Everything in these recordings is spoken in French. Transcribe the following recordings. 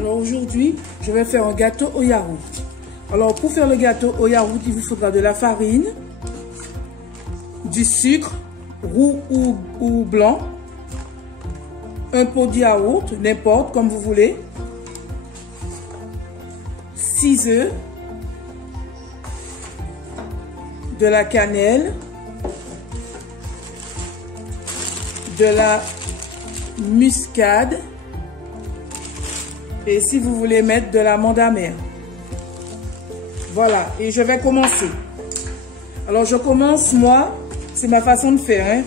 Alors aujourd'hui, je vais faire un gâteau au yaourt. Alors pour faire le gâteau au yaourt, il vous faudra de la farine, du sucre, roux ou blanc, un pot de yaourt, n'importe comme vous voulez, 6 œufs, de la cannelle, de la muscade et si vous voulez mettre de l'amande amère. Voilà, et je vais commencer. Alors je commence, moi, c'est ma façon de faire. Hein.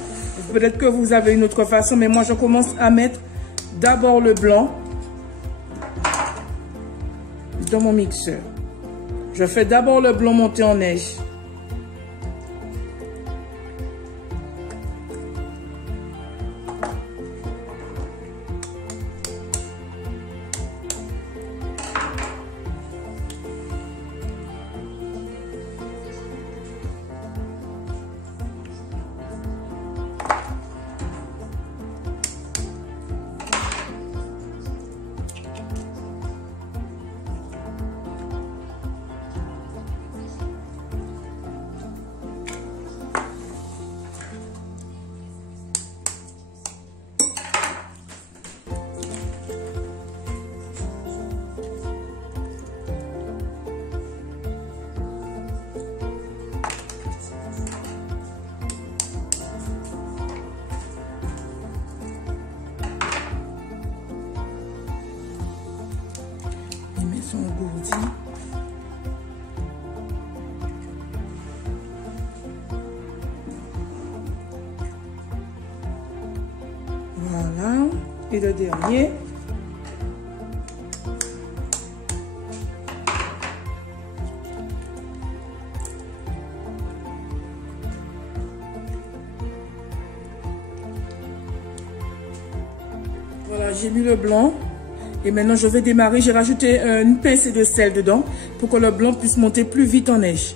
Peut-être que vous avez une autre façon, mais moi je commence à mettre d'abord le blanc dans mon mixeur. Je fais d'abord le blanc monter en neige. Engourdi. Voilà. Et le dernier. Voilà, j'ai mis le blanc. Et maintenant, je vais démarrer. J'ai rajouté une pincée de sel dedans pour que le blanc puisse monter plus vite en neige.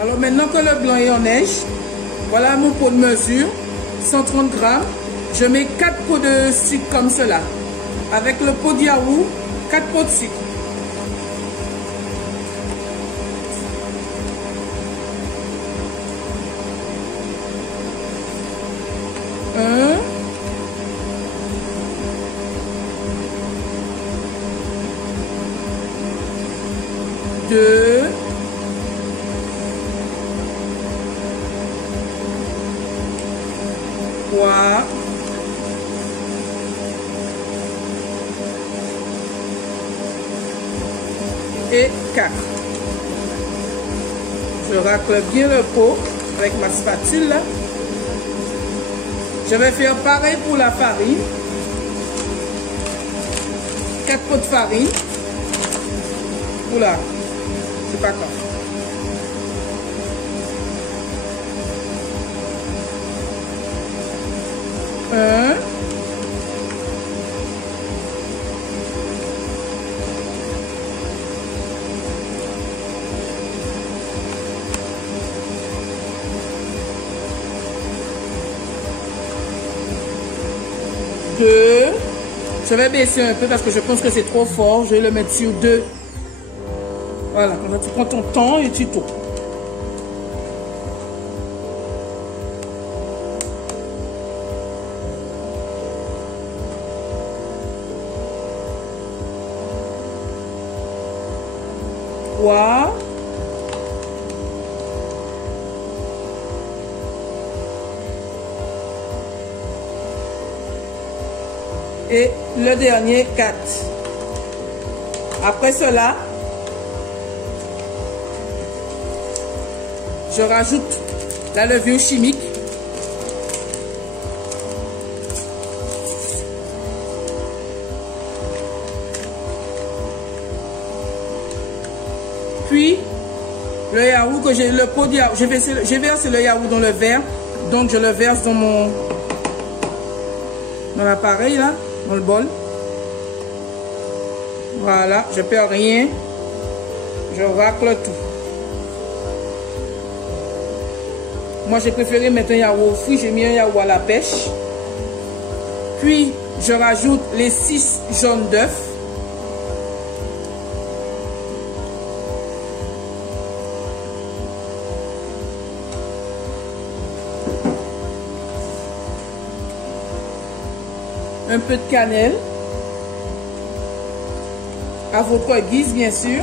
Alors maintenant que le blanc est en neige, voilà mon pot de mesure, 130 grammes. Je mets 4 pots de sucre comme cela. Avec le pot de yaourt, 4 pots de sucre. Deux, trois, et 4. Je racle bien le pot avec ma spatule là. Je vais faire pareil pour la farine. 4 pots de farine. Oula, c'est pas grave. Un. Deux. Je vais baisser un peu parce que je pense que c'est trop fort. Je vais le mettre sur 2. Voilà, comme ça tu prends ton temps et tu tournes. Trois. Et le dernier, 4. Après cela, je rajoute la levure chimique. Puis, le yaourt que j'ai, le pot de yaourt, j'ai versé le yaourt dans le verre. Donc, je le verse dans l'appareil là, dans le bol. Voilà, je perds rien. Je racle tout. Moi, j'ai préféré mettre un yaourt au fruit. J'ai mis un yaourt à la pêche. Puis, je rajoute les 6 jaunes d'œufs. Un peu de cannelle. À votre guise, bien sûr.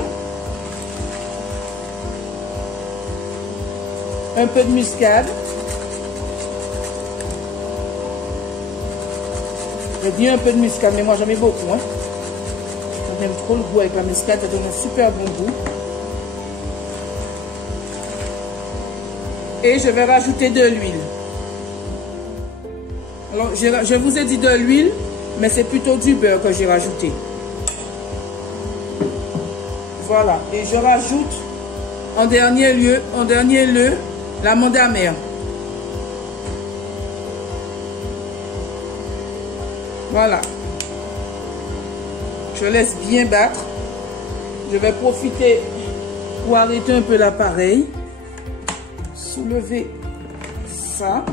Un peu de muscade. J'ai dit un peu de muscade, mais moi j'en mets beaucoup. Hein. J'aime trop le goût avec la muscade, ça donne un super bon goût. Et je vais rajouter de l'huile. Alors, je vous ai dit de l'huile, mais c'est plutôt du beurre que j'ai rajouté. Voilà. Et je rajoute en dernier lieu, l'amande amère. Voilà. Je laisse bien battre. Je vais profiter pour arrêter un peu l'appareil. Soulever ça.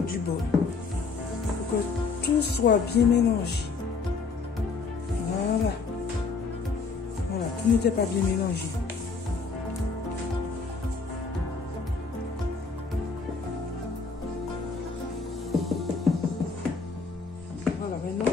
Du bol. Pour que tout soit bien mélangé. Voilà. Voilà, tout n'était pas bien mélangé. Voilà, maintenant.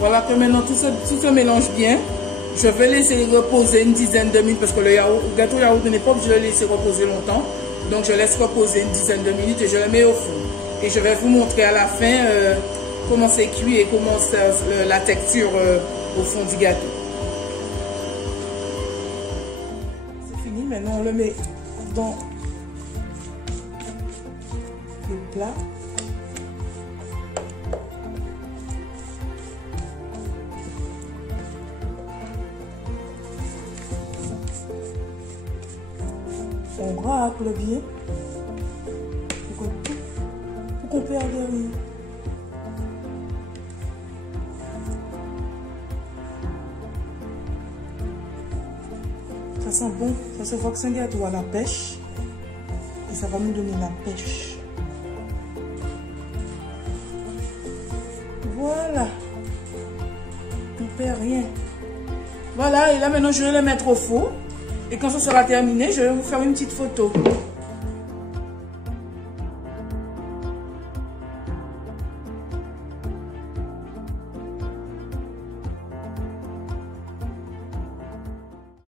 Voilà que maintenant tout se mélange bien. Je vais laisser reposer une dizaine de minutes parce que le gâteau yaourt n'est pas obligé de le laisser reposer longtemps. Donc je laisse reposer une dizaine de minutes et je le mets au four. Et je vais vous montrer à la fin comment c'est cuit et comment c'est la texture au fond du gâteau. C'est fini, maintenant on le met dans le plat. On racle bien pour qu'on perde rien. Ça sent bon, ça se voit que c'est un gâteau à la pêche et ça va nous donner la pêche. Voilà, on perd rien. Voilà, et là maintenant je vais le mettre au four. Et quand ce sera terminé, je vais vous faire une petite photo.